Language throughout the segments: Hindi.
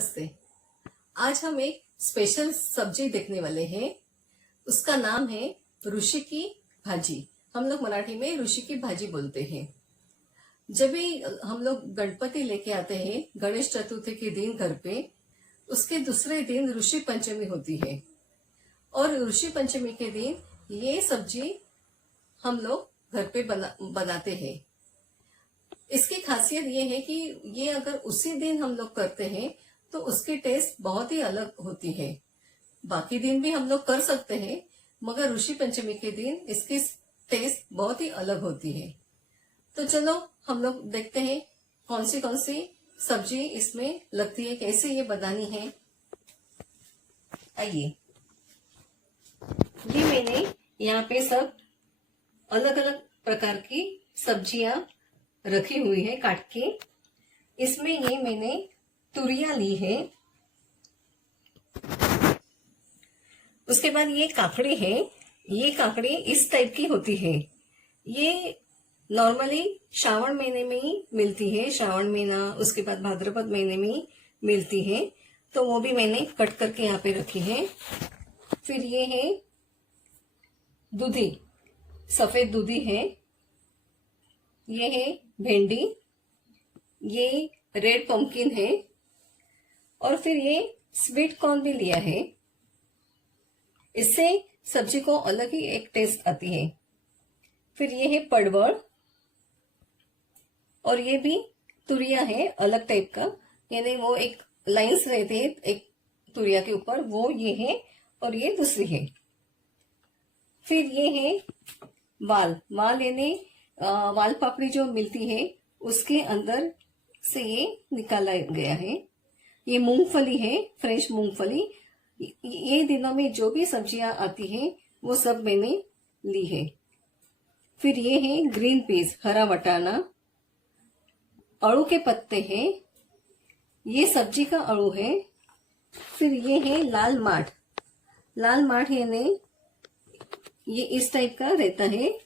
नमस्ते। आज हम एक स्पेशल सब्जी देखने वाले हैं। उसका नाम है रुशी की भाजी। हम लोग मराठी में रुशी की भाजी बोलते हैं। जब भी हम लोग गणपति लेके आते हैं गणेश चतुर्थी के दिन घर पे, उसके दूसरे दिन ऋषि पंचमी होती है और ऋषि पंचमी के दिन ये सब्जी हम लोग घर पे बनाते हैं। इसकी खासियत ये है कि ये अगर उसी दिन हम लोग करते हैं तो उसकी टेस्ट बहुत ही अलग होती है। बाकी दिन भी हम लोग कर सकते हैं मगर ऋषि पंचमी के दिन इसकी टेस्ट बहुत ही अलग होती है। तो चलो हम लोग देखते हैं कौन सी सब्जी इसमें लगती है, कैसे ये बनानी है। आइए, ये मैंने यहाँ पे सब अलग अलग प्रकार की सब्जियां रखी हुई है काट के। इसमें ये मैंने तुरिया ली है, उसके बाद ये काकड़ी है। ये काकड़ी इस टाइप की होती है। ये नॉर्मली श्रावण महीने में ही मिलती है, श्रावण महीना उसके बाद भाद्रपद महीने में ही मिलती है, तो वो भी मैंने कट करके यहाँ पे रखी है। फिर ये है दूधी, सफेद दूधी है। ये है भिंडी, ये रेड पंपकिन है और फिर ये स्वीट कॉर्न भी लिया है। इससे सब्जी को अलग ही एक टेस्ट आती है। फिर ये है पड़वल और ये भी तुरिया है अलग टाइप का, यानी वो एक लाइंस रहते हैं एक तुरिया के ऊपर, वो ये है और ये दूसरी है। फिर ये है वाल यानी वाल पापड़ी जो मिलती है उसके अंदर से ये निकाला गया है। ये मूंगफली है, फ्रेश मूंगफली। ये दिनों में जो भी सब्जियां आती हैं वो सब मैंने ली है। फिर ये है ग्रीन पीस, हरा वटाना। अड़ू के पत्ते हैं, ये सब्जी का अड़ू है। फिर ये है लाल माठ यानी ये इस टाइप का रहता है,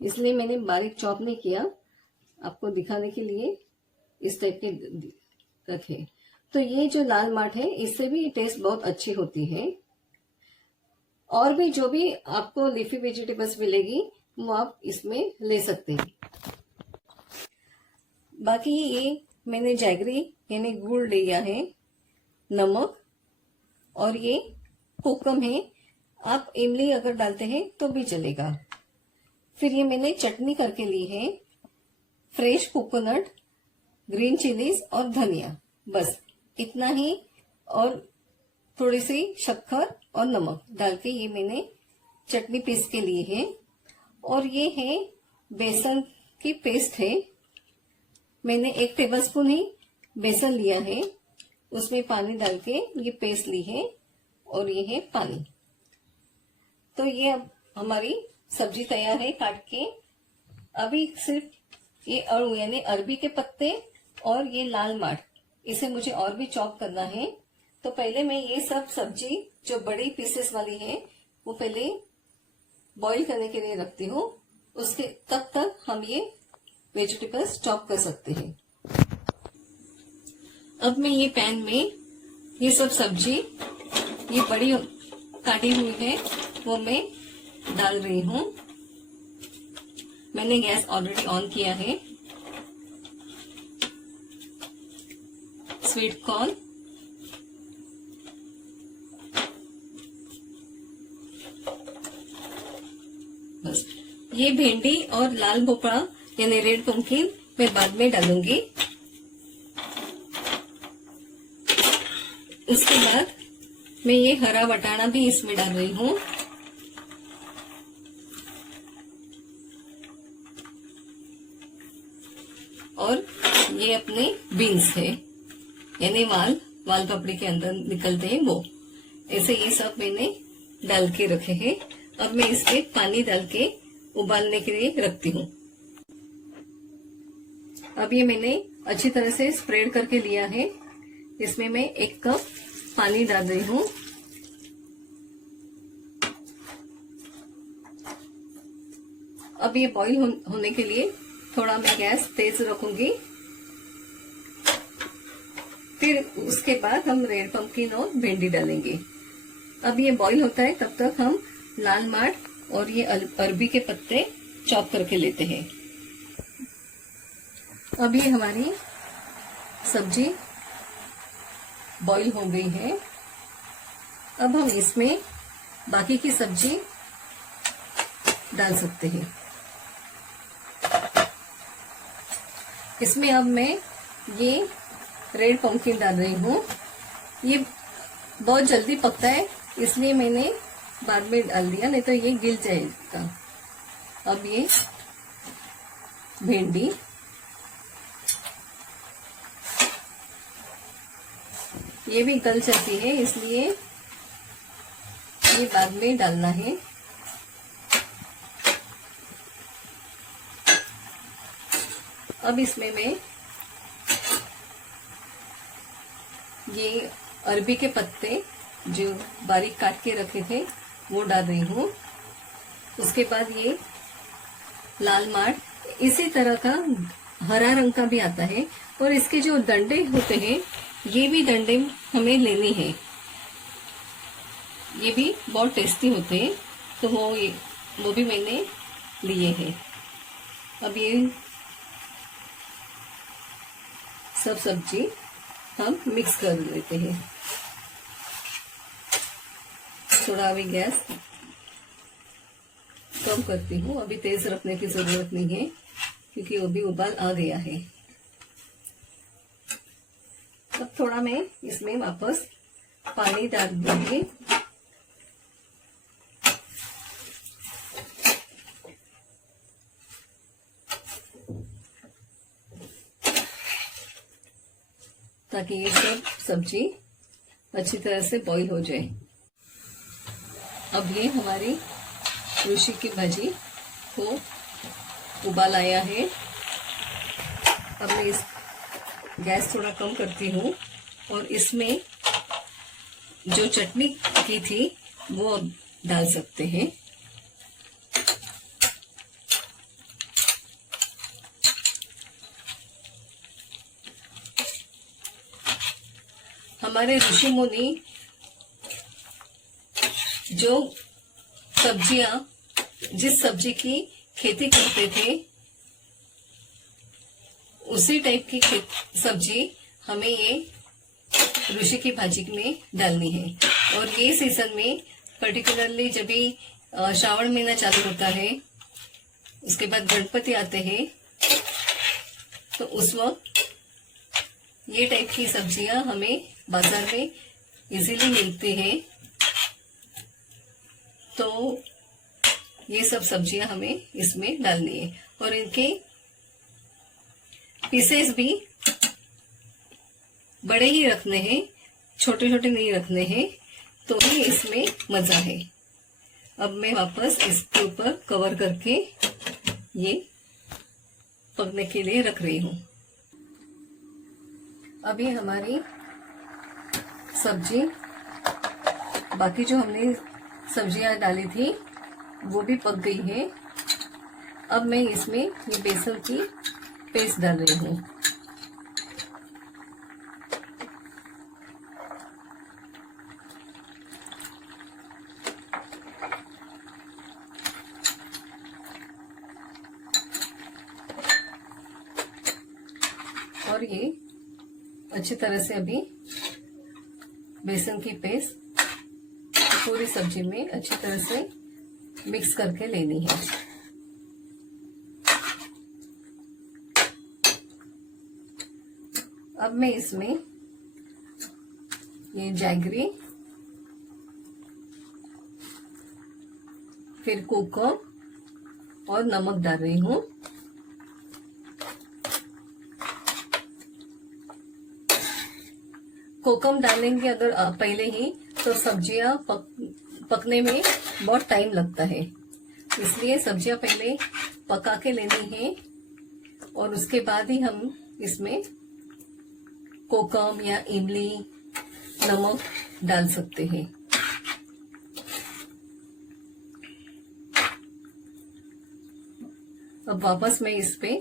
इसलिए मैंने बारीक चॉप नहीं किया, आपको दिखाने के लिए इस टाइप के रखे। तो ये जो लाल माठ है इससे भी टेस्ट बहुत अच्छी होती है। और भी जो भी आपको लीफी वेजिटेबल्स मिलेगी वो आप इसमें ले सकते हैं। बाकी ये मैंने जैगरी यानी गुड़ लिया है, नमक, और ये कोकम है। आप इमली अगर डालते हैं तो भी चलेगा। फिर ये मैंने चटनी करके ली है, फ्रेश कोकोनट, ग्रीन चिलीज और धनिया, बस इतना ही। और थोड़ी सी शक्कर और नमक डाल के ये मैंने चटनी पीस के ली है। और ये है बेसन की पेस्ट है, मैंने 1 टेबलस्पून ही बेसन लिया है, उसमें पानी डाल के ये पेस्ट ली है और ये है पानी। तो ये अब हमारी सब्जी तैयार है काट के। अभी सिर्फ ये अड़ू यानी अरबी के पत्ते और ये लाल माठ, इसे मुझे और भी चॉप करना है। तो पहले मैं ये सब सब्जी जो बड़ी पीसेस वाली है वो पहले बॉईल करने के लिए रखती हूँ, उसके तब तक हम ये वेजिटेबल्स चॉप कर सकते हैं। अब मैं ये पैन में ये सब सब्जी ये बड़ी काटी हुई है वो मैं डाल रही हूँ। मैंने गैस ऑलरेडी ऑन किया है। स्वीट कॉर्न, बस ये भिंडी और लाल भोपड़ा यानी रेड पंपकिन मैं बाद में डालूंगी। उसके बाद मैं ये हरा वटाना भी इसमें डाल रही हूँ। और ये अपने बीन्स है यानी वाल पापड़ी के अंदर निकलते हैं वो, ऐसे ये सब मैंने डाल के रखे हैं। अब मैं इसमें पानी डाल के उबालने के लिए रखती हूँ। अब ये मैंने अच्छी तरह से स्प्रेड करके लिया है। इसमें मैं 1 कप पानी डाल रही हूँ। अब ये बॉईल होने के लिए थोड़ा मैं गैस तेज रखूंगी फिर उसके बाद हम रेड पम्पकिन और भिंडी डालेंगे। अब ये बॉईल होता है, तब तक हम लाल मार्ट और ये अरबी के पत्ते चॉप करके लेते हैं। अब ये हमारी सब्जी बॉईल हो गई है। अब हम इसमें बाकी की सब्जी डाल सकते हैं। इसमें अब मैं ये रेड पम्पकिन डाल रही हूँ। ये बहुत जल्दी पकता है, इसलिए मैंने बाद में डाल दिया, नहीं तो ये गिल जाएगा। अब ये भिंडी, ये भी गल जाती है, इसलिए ये बाद में डालना है। अब इसमें मैं ये अरबी के पत्ते जो बारीक काट के रखे थे वो डाल रही हूँ। उसके बाद ये लाल मार्ट इसी तरह का हरा रंग का भी आता है, और इसके जो डंडे होते हैं ये भी डंडे हमें लेने हैं। ये भी बहुत टेस्टी होते हैं, तो वो भी मैंने लिए हैं। अब ये सब सब्जी हम मिक्स कर लेते हैं। थोड़ा अभी गैस कम करती हूँ, अभी तेज रखने की जरूरत नहीं है क्योंकि अभी उबाल आ गया है। अब थोड़ा मैं इसमें वापस पानी डाल दूंगी। ताकि ये सब सब्जी अच्छी तरह से बॉईल हो जाए। अब ये हमारी रुचि की भाजी को उबाल आया है। अब मैं इस गैस थोड़ा कम करती हूँ और इसमें जो चटनी की थी वो अब डाल सकते हैं। हमारे ऋषि मुनि जो सब्जियां, जिस सब्जी की खेती करते थे उसी टाइप की सब्जी हमें ये रुचि की भाजी में डालनी है। और ये सीजन में पर्टिकुलरली जब भी श्रावण महीना चालू होता है, उसके बाद गणपति आते हैं, तो उस वक्त ये टाइप की सब्जियां हमें बाजार में इजीली मिलती हैं। तो ये सब सब्जियां हमें इसमें डालनी है, और इनके पीसेस भी बड़े ही रखने हैं, छोटे छोटे नहीं रखने हैं, तो ही इसमें मजा है। अब मैं वापस इसके ऊपर कवर करके ये पकने के लिए रख रही हूँ। अभी हमारी सब्जी, बाकी जो हमने सब्जियां डाली थी वो भी पक गई है। अब मैं इसमें ये बेसन की पेस्ट डाल रही हूँ। और ये अच्छी तरह से अभी बेसन की पेस्ट पूरी सब्जी में अच्छी तरह से मिक्स करके लेनी है। अब मैं इसमें ये जैगरी, फिर कोकम और नमक डाल रही हूँ। कोकम डालेंगे अगर पहले ही तो सब्जियां पकने में बहुत टाइम लगता है, इसलिए सब्जियां पहले पका के लेनी है और उसके बाद ही हम इसमें कोकम या इमली, नमक डाल सकते हैं। अब वापस मैं इस पे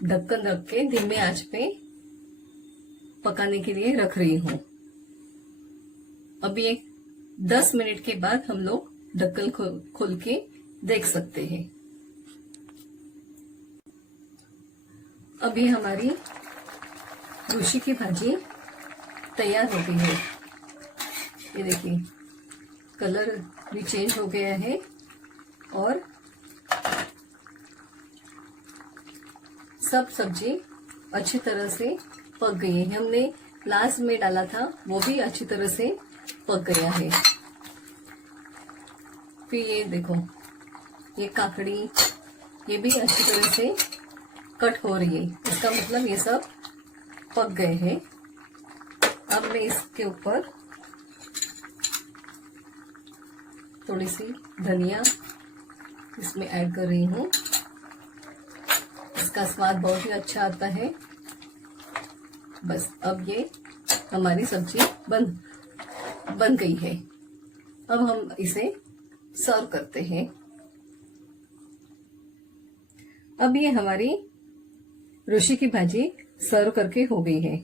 ढक्कन रख के धीमे आंच पे पकाने के लिए रख रही हूँ। अभी 10 मिनट के बाद हम लोग ढक्कन खोल के देख सकते हैं। अभी हमारी रूसी की भाजी तैयार हो गई है। ये देखिए कलर भी चेंज हो गया है और सब सब्जी अच्छी तरह से पक गई है। हमने लास्ट में डाला था वो भी अच्छी तरह से पक गया है। फिर ये देखो ये काकड़ी ये भी अच्छी तरह से कट हो रही है, इसका मतलब ये सब पक गए हैं। अब मैं इसके ऊपर थोड़ी सी धनिया इसमें ऐड कर रही हूँ। इसका स्वाद बहुत ही अच्छा आता है। बस अब ये हमारी सब्जी बन गई है। अब हम इसे सर्व करते हैं। अब ये हमारी रूसी की भाजी सर्व करके हो गई है।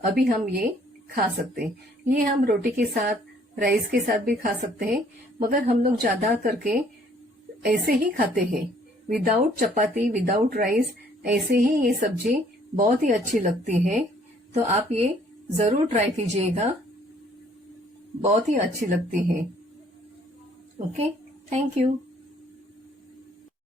अभी हम ये खा सकते हैं। ये हम रोटी के साथ, राइस के साथ भी खा सकते हैं, मगर हम लोग ज्यादा करके ऐसे ही खाते हैं, विदाउट चपाती, विदाउट राइस। ऐसे ही ये सब्जी बहुत ही अच्छी लगती है, तो आप ये जरूर ट्राई कीजिएगा, बहुत ही अच्छी लगती है। Okay, thank you.